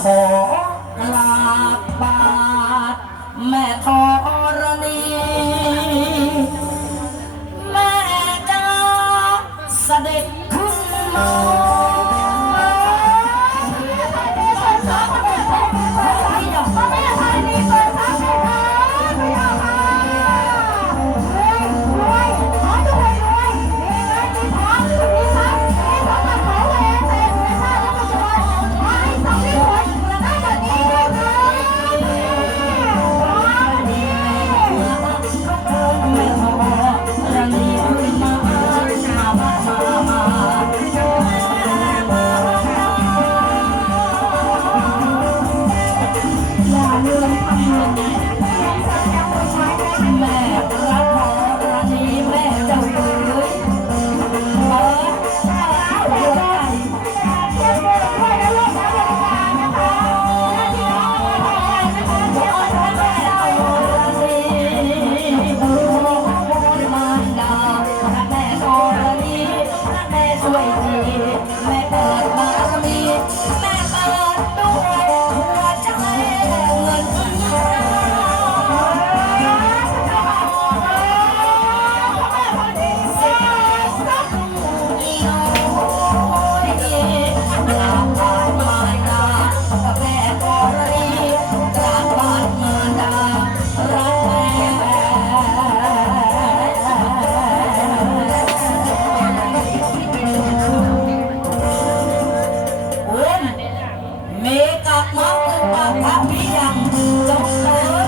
ขอลาบบาทแม่ธรณีแม่จ้าเสด็จขึ้นมา way. พักเป็นปากพระพิยังจงเสริ